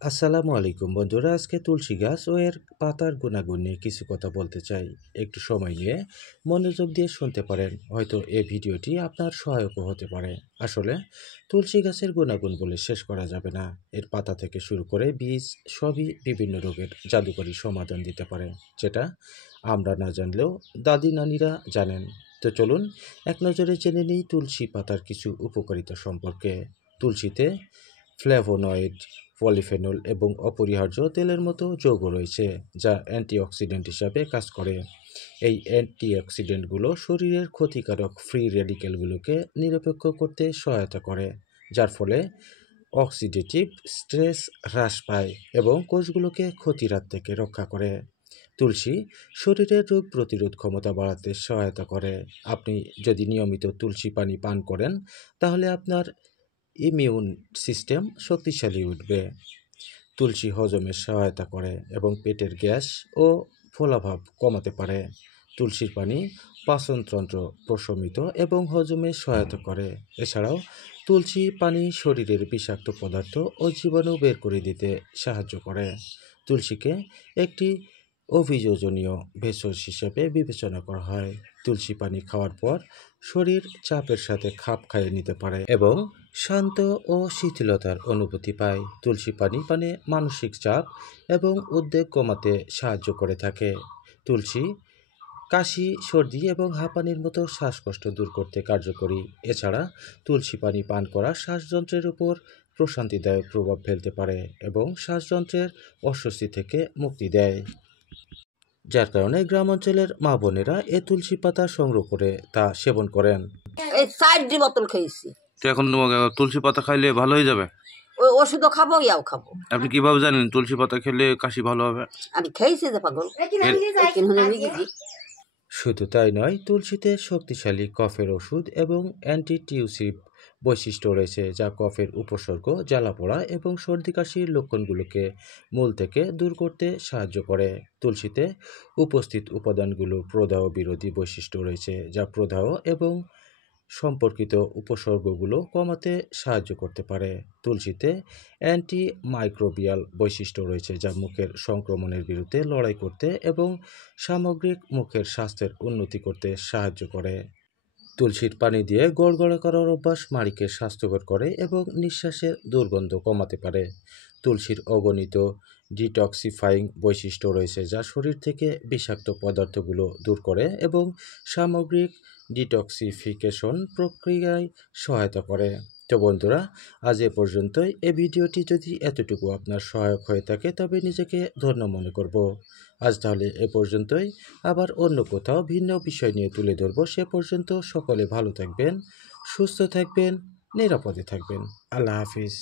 আসসালামু আলাইকুম বন্ধুরা, আজকে তুলসী গাছ ও এর পাতার গুণাগুণ নিয়ে কিছু কথা বলতে চাই। একটু সময় নিয়ে মনোযোগ দিয়ে শুনতে পারেন, হয়তো এই ভিডিওটি আপনার সহায়কও হতে পারে। আসলে তুলসী গাছের গুণাগুণ বলে শেষ করা যাবে না। এর পাতা থেকে শুরু করে বীজ সবই বিভিন্ন রোগের জাদুকরী সমাধান দিতে পারে, যেটা আমরা না জানলেও দাদি নানিরা জানেন। তো চলুন এক নজরে জেনে নিই তুলসী পাতার কিছু উপকারিতা সম্পর্কে। তুলসীতে ফ্ল্যাভোনয়েড, পলিফেনল এবং অপরিহার্য তেলের মতো যৌগ রয়েছে, যা অ্যান্টিঅক্সিডেন্ট হিসাবে কাজ করে। এই অ্যান্টিঅক্সিডেন্টগুলো শরীরের ক্ষতিকারক ফ্রি রেডিক্যালগুলোকে নিরপেক্ষ করতে সহায়তা করে, যার ফলে অক্সিডেটিভ স্ট্রেস হ্রাস পায় এবং কোষগুলোকে ক্ষতির হাত থেকে রক্ষা করে। তুলসী শরীরের রোগ প্রতিরোধ ক্ষমতা বাড়াতে সহায়তা করে। আপনি যদি নিয়মিত তুলসী পানি পান করেন, তাহলে আপনার ইমিউন সিস্টেম শক্তিশালী উঠবে। তুলসী হজমে সহায়তা করে এবং পেটের গ্যাস ও ফোলাভাব কমাতে পারে। তুলসীর পানি পাচনতন্ত্র প্রশমিত এবং হজমে সহায়তা করে। এছাড়াও তুলসী পানি শরীরের বিষাক্ত পদার্থ ও জীবাণু বের করে দিতে সাহায্য করে। তুলসীকে একটি অভিযোজনীয় ভেষজ হিসেবে বিবেচনা করা হয়। তুলসী পানি খাওয়ার পর শরীর চাপের সাথে খাপ খাইয়ে নিতে পারে এবং শান্ত ও শিথিলতার অনুভূতি পায়। তুলসী পানি পানে মানসিক চাপ এবং উদ্বেগ কমাতে সাহায্য করে থাকে। তুলসী কাশি, সর্দি এবং হাঁপানির মতো শ্বাসকষ্ট দূর করতে কার্যকরী। এছাড়া তুলসী পানি পান করা শ্বাসযন্ত্রের উপর প্রশান্তিদায়ক প্রভাব ফেলতে পারে এবং শ্বাসযন্ত্রের অস্বস্তি থেকে মুক্তি দেয়, যার কারণে গ্রাম অঞ্চলের মা বোনেরা এ তুলসী পাতা সংগ্রহ করে তা সেবন করেন। এই 4 বোতল খেয়েছি। তো এখন তোমাকে তুলসী পাতা খাইলে ভালো হয়ে যাবে? ওই ওষুধও খাবো, ইয়াও খাবো। আপনি কিভাবে জানেন তুলসী পাতা খেলে কাশি ভালো হবে? আমি খেয়েছি যে পাগল। শুধু তাই নয়, তুলসীতে শক্তিশালী কফের ওষুধ এবং অ্যান্টিটিউসিভ বৈশিষ্ট্য রয়েছে, যা কফের উপসর্গ, জ্বালাপোড়া এবং সর্দি কাশির লক্ষণগুলোকে মূল থেকে দূর করতে সাহায্য করে। তুলসীতে উপস্থিত উপাদানগুলোর প্রদাহ বিরোধী বৈশিষ্ট্য রয়েছে, যা প্রদাহ এবং সম্পর্কিত উপসর্গগুলো কমাতে সাহায্য করতে পারে। তুলসীতে অ্যান্টিমাইক্রোবিয়াল বৈশিষ্ট্য রয়েছে, যা মুখের সংক্রমণের বিরুদ্ধে লড়াই করতে এবং সামগ্রিক মুখের স্বাস্থ্যের উন্নতি করতে সাহায্য করে। তুলসীর পানি দিয়ে গড়গড়া করার অভ্যাস মাড়িকে স্বাস্থ্যকর করে এবং নিঃশ্বাসের দুর্গন্ধ কমাতে পারে। তুলসীর অগণিত ডিটক্সিফাইং বৈশিষ্ট্য রয়েছে, যা শরীর থেকে বিষাক্ত পদার্থগুলো দূর করে এবং সামগ্রিক ডিটক্সিফিকেশন প্রক্রিয়ায় সহায়তা করে। তো বন্ধুরা, আজ এ পর্যন্তই। এই ভিডিওটি যদি এতটুকু আপনার সহায়ক হয়ে থাকে, তবে নিজেকে ধন্য মনে করব। আজ তাহলে এ পর্যন্তই। আবার অন্য কোথাও ভিন্ন বিষয় নিয়ে তুলে ধরব। সে পর্যন্ত সকলে ভালো থাকবেন, সুস্থ থাকবেন, নিরাপদে থাকবেন। আল্লাহ হাফিজ।